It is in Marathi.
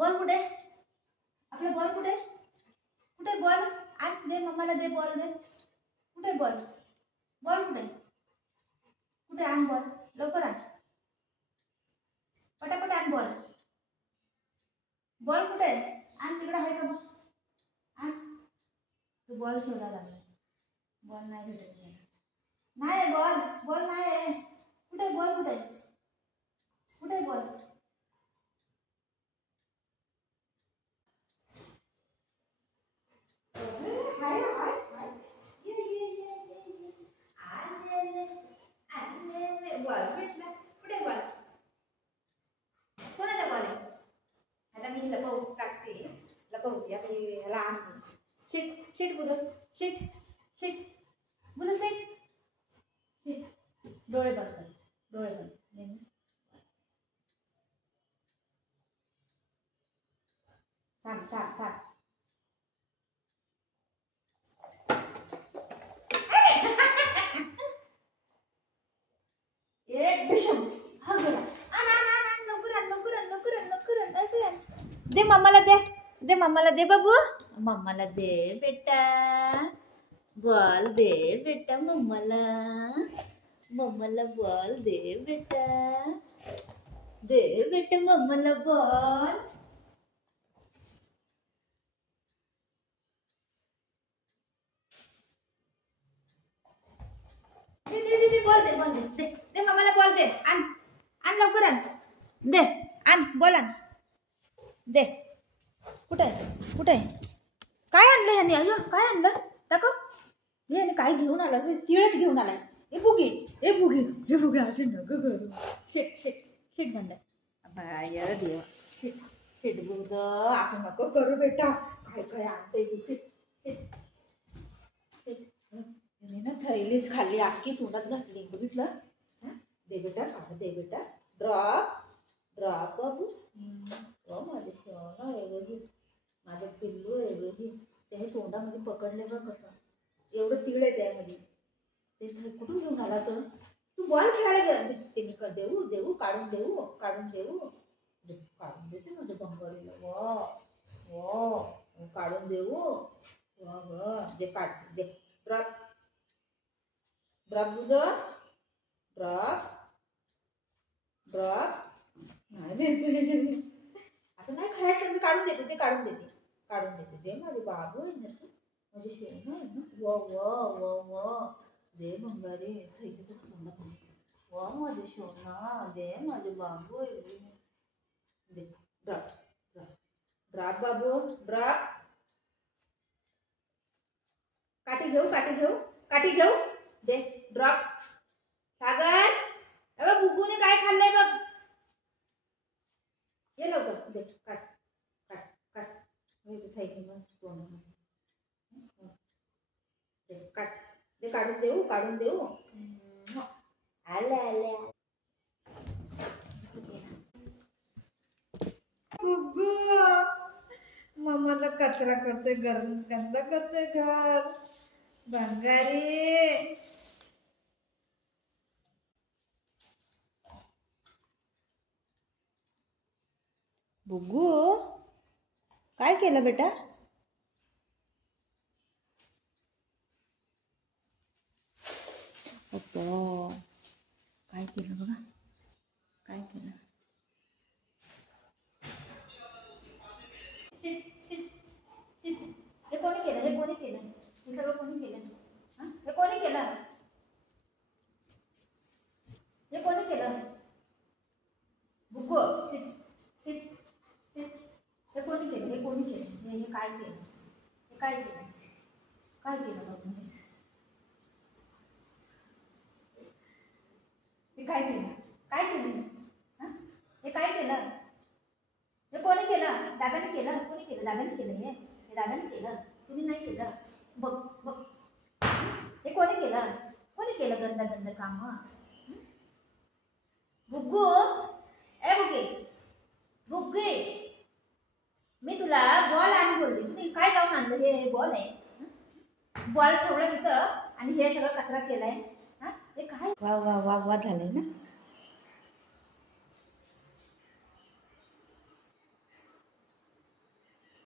बॉल कुठे? आपला बॉल कुठे? कुठे बॉल? आण दे मम्माला, दे बॉल दे. कुठे बॉल? बॉल कुठे? कुठे? आण बॉल लवकर आण, पटापट आण बॉल. बॉल कुठे? आण तिकडे आहे का बॉल? आण. तू बॉल शोधा लागला. बॉल नाही भेटत. नाही बॉल, बॉल नाही. कुठे बॉल? कुठे? कुठे बॉल? बॉल भेटला. कुठे बॉल? कोणाचा बॉल आहे? आता मी लपवू टाकते, लपवते. आता याला आणते. शिट शिट बुध, शिट शिट बुध, शिट शिट. डोळे बंद कर, डोळे बंद. थांब थांब थांब. दे मम्माला, दे दे मम्माला, दे बाबू. मम्माला दे बेटा, बॉल दे बेटा मम्माला. मम्माला बॉल दे बेटा, दे बेटा मम्माला बॉल. दे दे दे बॉल, दे बॉल, दे दे मम्माला बॉल, दे. आण आण लवकर आण, दे आण बॉल आण, दे. कुठे आहे? कुठे आहे? काय आणलं ह्याने? अय्यो काय आणलं दाखव. ह्याने काय घेऊन आला? तिळच घेऊन आलाय. हे बुगी, हे बुगी, हे बुगी. असे नको करू. शेट शेट शेट म्हणलं. बाय देवा. शेट शेट बुग, असं नको करू बेटा. काय काय आणते? शेट शेट शेट. ना थैलीच खाल्ली, अख्खी तोंडात घातली. बघितलं? दे बेटा, काढ दे बेटा. ड्रॉप ड्रॉप बाबू. माझे सोना आहे, माझं पिल्लू आहे. त्याने तोंडामध्ये पकडले बघ कसं. एवढं तिळ आहे त्यामध्ये. ते कुठून घेऊन आला तर? तू बॉल खेळायला गेला. ते मी देऊ देऊ, काढून देऊ, काढून देऊ. काढून देते माझ्या बंगालीला. वा काढून देऊ. वा ग, दे काढ दे. ड्रॉप ड्रॉप तुझं, ड्रॉप ड्रॉप. नाही देते, असं नाही खायचं. मी काढून देते, ते काढून देते, काढून देते. दे माझे बाबू आहे ना तू, माझे शेण आहे ना. वा वा वा वा, दे बंगारी. थैली तर तोंडात नाही. वा माझे सोना, दे माझे बाबू आहे. They drop drop drop Babu, drop. काठी घेऊ, काठी घेऊ, काठी घेऊ. They drop. सागर, अबे बुगूने काय खाल्लंय बघ. ये लवकर, दे काट काट काट. थैली मग तोंडामध्ये. दे काट, दे काढून देऊ, काढून देऊ. आले आले. गुगू, मम्माला कचरा करतोय, गंदा करतोय घर. बंगारी, बुगू काय केलं बेटा? काय केलं बघा, काय केलं. हे कोणी केलं? हे कोणी केलं? हे सर्व कोणी केलं? हे कोणी केलं? हे कोणी केलं? बुगू, हे कोणी केलं? हे कोणी केलं? हे काय केलं? हे काय केलं? काय केलं बाबू? हे काय केलं? काय केलं? हे काय केलं? हे कोणी केलं? दादाने केलं? कोणी केलं? दादाने केलं. हे दादाने केलं, तुम्ही नाही केलं. बघ बघ, हे कोणी केलं? कोणी केलं गंदा गंदा काम? बुग्गू, ए बुगे, बुग्गे, मी तुला बॉल आण बोलली. तुम्ही काय जाऊन आणलं? हे बॉल आहे. बॉल ठेवलं तिथं आणि हे सगळं कचरा केलाय. हे काय? वा वा वा वा झालंय ना.